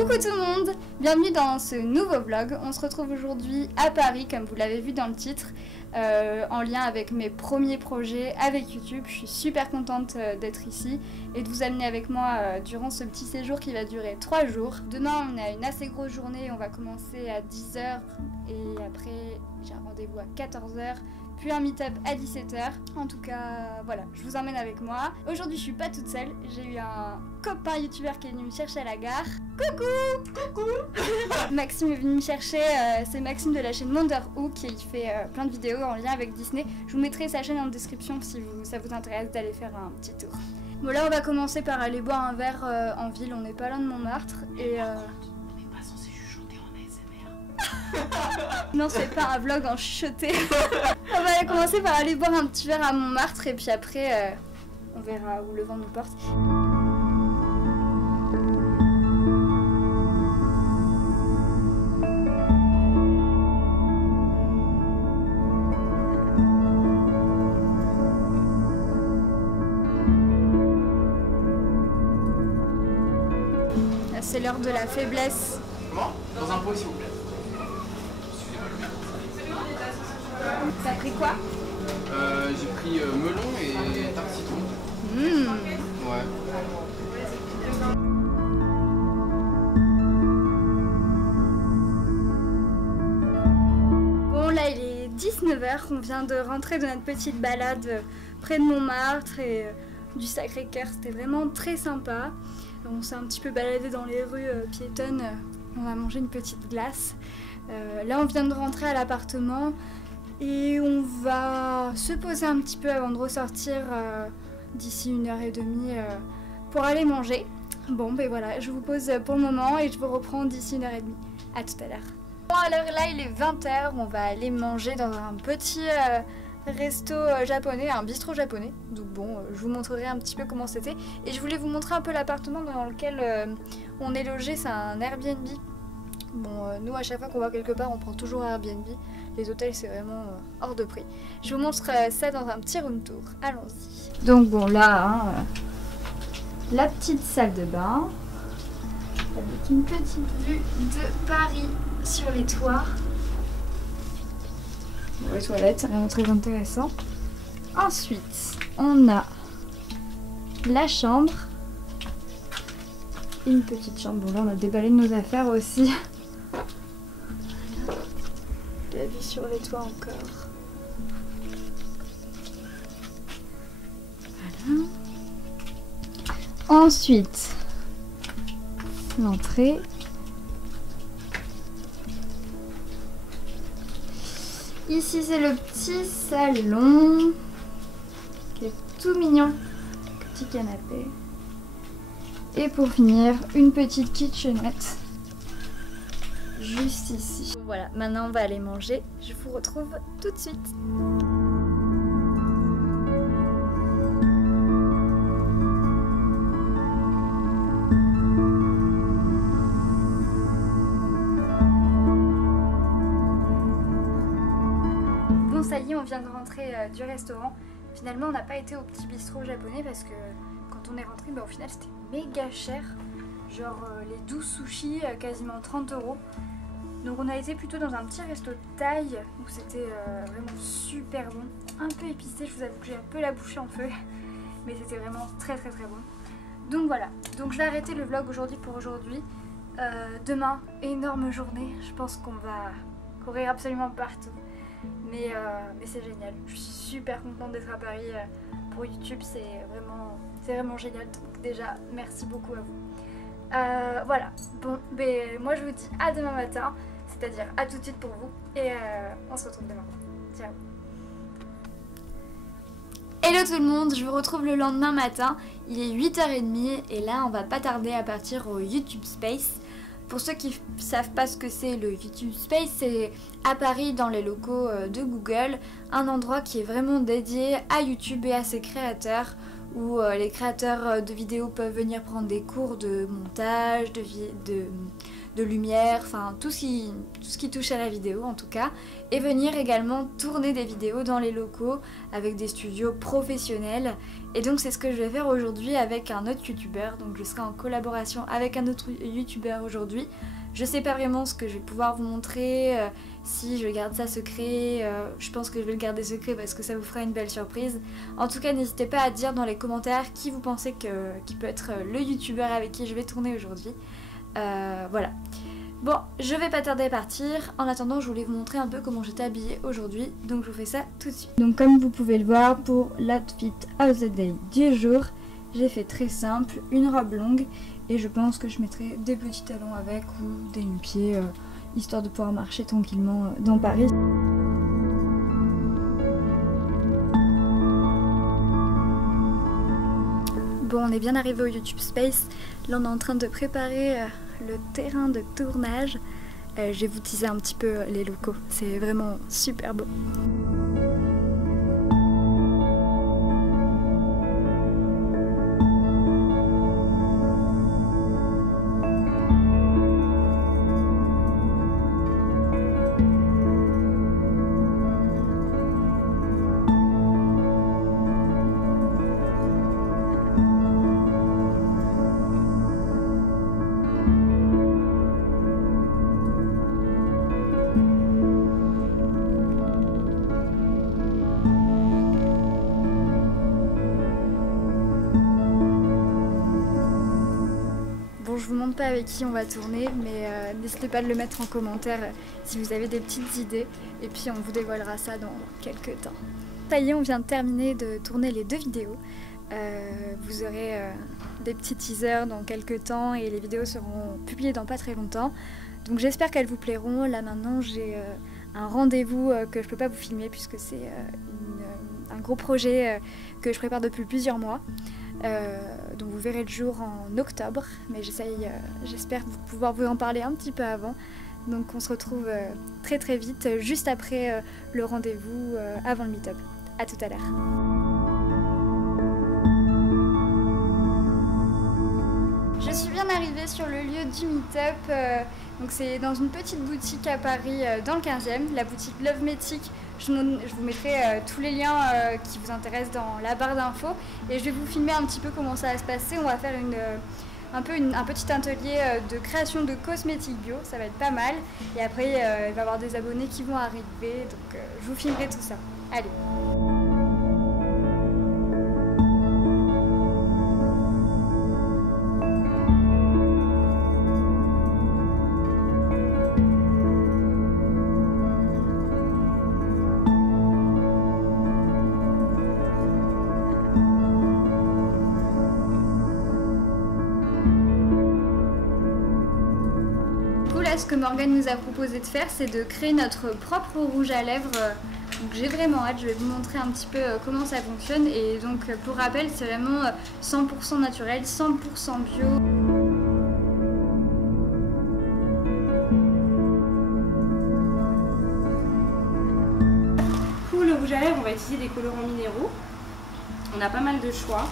Coucou tout le monde, bienvenue dans ce nouveau vlog. On se retrouve aujourd'hui à Paris comme vous l'avez vu dans le titre, en lien avec mes premiers projets avec YouTube. Je suis super contente d'être ici et de vous amener avec moi durant ce petit séjour qui va durer 3 jours. Demain on a une assez grosse journée, on va commencer à 10 h et après j'ai un rendez-vous à 14 h. Puis un meet-up à 17 h. En tout cas, voilà, je vous emmène avec moi. Aujourd'hui, je suis pas toute seule. J'ai eu un copain youtubeur qui est venu me chercher à la gare. Coucou! Coucou! Maxime est venu me chercher. C'est Maxime de la chaîne Monderhook et il fait plein de vidéos en lien avec Disney. Je vous mettrai sa chaîne en description si ça vous intéresse d'aller faire un petit tour. Bon, là, on va commencer par aller boire un verre en ville. On n'est pas loin de Montmartre et... Non, c'est pas un vlog en chuchoté. On va commencer par aller boire un petit verre à Montmartre et puis après on verra où le vent nous porte. C'est l'heure de la faiblesse. Comment? Dans un pot s'il vous plaît. T'as pris quoi? J'ai pris melon et tarte citron. Ouais. Bon là il est 19 h, on vient de rentrer de notre petite balade près de Montmartre et du Sacré-Cœur, c'était vraiment très sympa. On s'est un petit peu baladé dans les rues piétonnes, on a mangé une petite glace. Là on vient de rentrer à l'appartement. Et on va se poser un petit peu avant de ressortir d'ici 1h30 pour aller manger. Bon ben voilà, je vous pose pour le moment et je vous reprends d'ici 1h30. A tout à l'heure. Bon alors là il est 20 h, on va aller manger dans un petit resto japonais, un bistrot japonais. Donc bon, je vous montrerai un petit peu comment c'était. Et je voulais vous montrer un peu l'appartement dans lequel on est logé, c'est un Airbnb. Bon, nous à chaque fois qu'on va quelque part on prend toujours un Airbnb. Les hôtels c'est vraiment hors de prix. Je vous montre ça dans un petit room tour. Allons-y. Donc bon là, hein, la petite salle de bain. Avec une petite vue de Paris sur les toits. Bon, les toilettes, rien de très intéressant. Ensuite, on a la chambre. Une petite chambre. Bon là on a déballé nos affaires aussi. La vue sur les toits encore. Voilà. Ensuite, l'entrée. Ici c'est le petit salon qui est tout mignon. Petit canapé. Et pour finir, une petite kitchenette. Juste ici. Voilà, maintenant on va aller manger. Je vous retrouve tout de suite. Bon ça y est, on vient de rentrer du restaurant. Finalement on n'a pas été au petit bistrot japonais parce que quand on est rentré, au final c'était méga cher. Genre les 12 sushis, quasiment 30 €. Donc on a été plutôt dans un petit resto thaï où c'était vraiment super bon. Un peu épicé, je vous avoue que j'ai un peu la bouche en feu. Mais c'était vraiment très bon. Donc voilà, donc je vais arrêter le vlog aujourd'hui pour aujourd'hui. Demain, énorme journée, je pense qu'on va courir absolument partout. Mais c'est génial, je suis super contente d'être à Paris pour YouTube, c'est vraiment génial. Donc déjà, merci beaucoup à vous. Voilà, bon, ben, moi je vous dis à demain matin, c'est-à-dire à tout de suite pour vous, et on se retrouve demain. Ciao. Hello tout le monde, je vous retrouve le lendemain matin, il est 8h30 et là on va pas tarder à partir au YouTube Space. Pour ceux qui ne savent pas ce que c'est le YouTube Space, c'est à Paris dans les locaux de Google, un endroit qui est vraiment dédié à YouTube et à ses créateurs, où les créateurs de vidéos peuvent venir prendre des cours de montage, de lumière, enfin tout ce qui touche à la vidéo en tout cas, et venir également tourner des vidéos dans les locaux avec des studios professionnels. Et donc c'est ce que je vais faire aujourd'hui avec un autre youtubeur, donc je serai en collaboration avec un autre youtubeur aujourd'hui. Je sais pas vraiment ce que je vais pouvoir vous montrer, si je garde ça secret, je pense que je vais le garder secret parce que ça vous fera une belle surprise. En tout cas n'hésitez pas à dire dans les commentaires qui vous pensez qui peut être le youtubeur avec qui je vais tourner aujourd'hui. Voilà. Bon, je vais pas tarder à partir. En attendant, je voulais vous montrer un peu comment j'étais habillée aujourd'hui. Donc je vous fais ça tout de suite. Donc comme vous pouvez le voir, pour l'outfit of the day du jour, j'ai fait très simple, une robe longue. Et je pense que je mettrai des petits talons avec ou des nu-pieds, histoire de pouvoir marcher tranquillement dans Paris. Bon, on est bien arrivé au YouTube Space. Là, on est en train de préparer le terrain de tournage. Je vais vous teaser un petit peu les locaux. C'est vraiment super beau. Je vous montre pas avec qui on va tourner, mais n'hésitez pas à le mettre en commentaire si vous avez des petites idées, et puis on vous dévoilera ça dans quelques temps. Ça y est, on vient de terminer de tourner les 2 vidéos. Vous aurez des petits teasers dans quelques temps et les vidéos seront publiées dans pas très longtemps. Donc j'espère qu'elles vous plairont. Là maintenant j'ai un rendez-vous que je peux pas vous filmer puisque c'est un gros projet que je prépare depuis plusieurs mois. Donc vous verrez le jour en octobre, mais j'espère pouvoir vous en parler un petit peu avant. Donc on se retrouve très très vite, juste après le rendez-vous avant le meet-up. A tout à l'heure. Je suis bien arrivée sur le lieu du meet-up. Donc c'est dans une petite boutique à Paris, dans le 15e, la boutique Lovematic. Je vous mettrai tous les liens qui vous intéressent dans la barre d'infos. Et je vais vous filmer un petit peu comment ça va se passer. On va faire un petit atelier de création de cosmétiques bio. Ça va être pas mal. Et après, il va y avoir des abonnés qui vont arriver. Donc je vous filmerai tout ça. Allez. Ce que Morgane nous a proposé de faire, c'est de créer notre propre rouge à lèvres. Donc j'ai vraiment hâte, je vais vous montrer un petit peu comment ça fonctionne. Et donc pour rappel, c'est vraiment 100% naturel, 100% bio. Pour le rouge à lèvres, on va utiliser des colorants minéraux. On a pas mal de choix.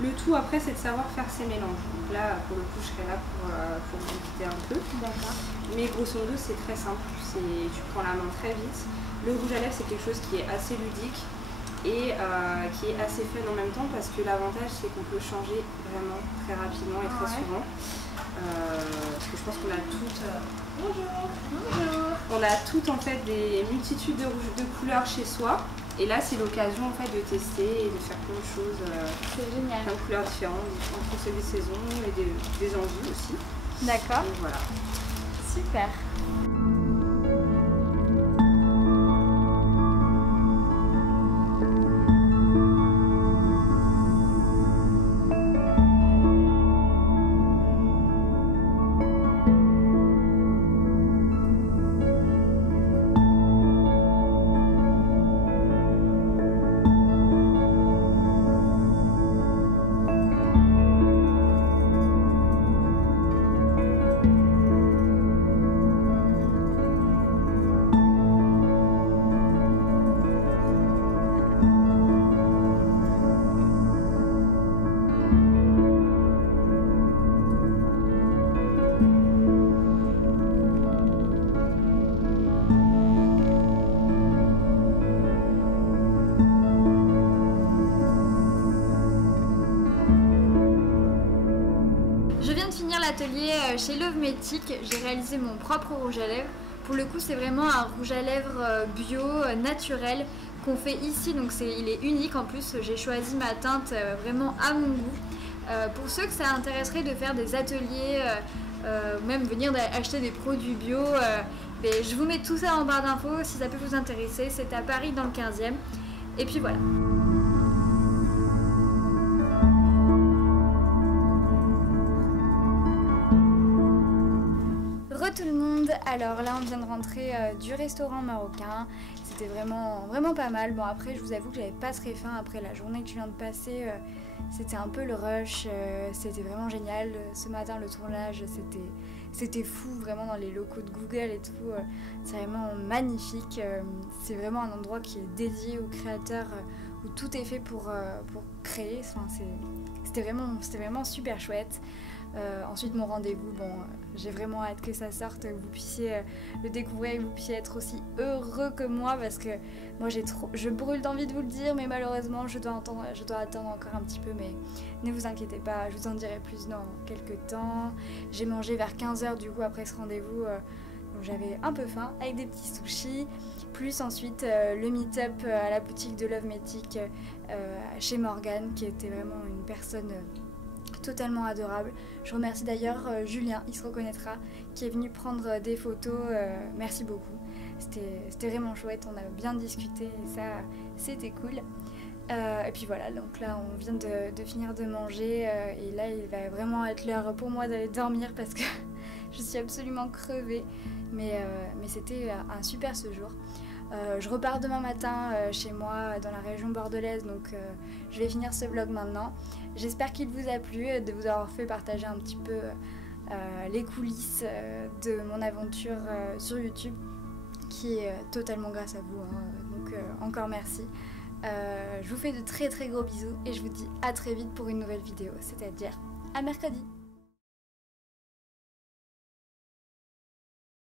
Le tout après, c'est de savoir faire ces mélanges. Donc là, pour le coup, je serai là pour vous guider un peu. D'accord. Mais grosso modo, c'est très simple. Tu prends la main très vite. Le rouge à lèvres, c'est quelque chose qui est assez ludique et qui est assez fun en même temps parce que l'avantage, c'est qu'on peut changer vraiment très rapidement et très souvent. Parce que je pense qu'on a toutes... Bonjour. On a toutes en fait des multitudes de couleurs chez soi. Et là, c'est l'occasion en fait de tester et de faire plein de choses. C'est génial. Plein de couleurs différentes, entre celles des saisons et des envies aussi. D'accord. Donc voilà. Super. atelier chez Lovematic, j'ai réalisé mon propre rouge à lèvres. Pour le coup, c'est vraiment un rouge à lèvres bio, naturel, qu'on fait ici, donc il est unique. En plus, j'ai choisi ma teinte vraiment à mon goût. Pour ceux que ça intéresserait de faire des ateliers, même venir acheter des produits bio, je vous mets tout ça en barre d'infos si ça peut vous intéresser. C'est à Paris dans le 15e. Et puis voilà. Tout le monde, alors là on vient de rentrer du restaurant marocain, c'était vraiment pas mal. Bon après je vous avoue que j'avais pas très faim après la journée que je viens de passer, c'était un peu le rush, c'était vraiment génial. Ce matin le tournage c'était fou, vraiment dans les locaux de Google et tout, c'est vraiment magnifique, c'est vraiment un endroit qui est dédié aux créateurs, où tout est fait pour créer, enfin, c'était vraiment super chouette. Ensuite mon rendez-vous, bon, j'ai vraiment hâte que ça sorte, que vous puissiez le découvrir, que vous puissiez être aussi heureux que moi, parce que moi je brûle d'envie de vous le dire, mais malheureusement je dois attendre encore un petit peu, mais ne vous inquiétez pas, je vous en dirai plus dans quelques temps. J'ai mangé vers 15h du coup après ce rendez-vous, donc j'avais un peu faim, avec des petits sushis, plus ensuite le meet-up à la boutique de Lovematic chez Morgane, qui était vraiment une personne totalement adorable. Je remercie d'ailleurs Julien, il se reconnaîtra, qui est venu prendre des photos, merci beaucoup. C'était vraiment chouette, on a bien discuté et ça c'était cool. Et puis voilà, donc là on vient de finir de manger et là il va vraiment être l'heure pour moi d'aller dormir parce que je suis absolument crevée, mais c'était un super séjour. Je repars demain matin chez moi dans la région bordelaise, donc je vais finir ce vlog maintenant. J'espère qu'il vous a plu, de vous avoir fait partager un petit peu les coulisses de mon aventure sur YouTube, qui est totalement grâce à vous, hein, donc encore merci. Je vous fais de très gros bisous et je vous dis à très vite pour une nouvelle vidéo, c'est-à-dire à mercredi.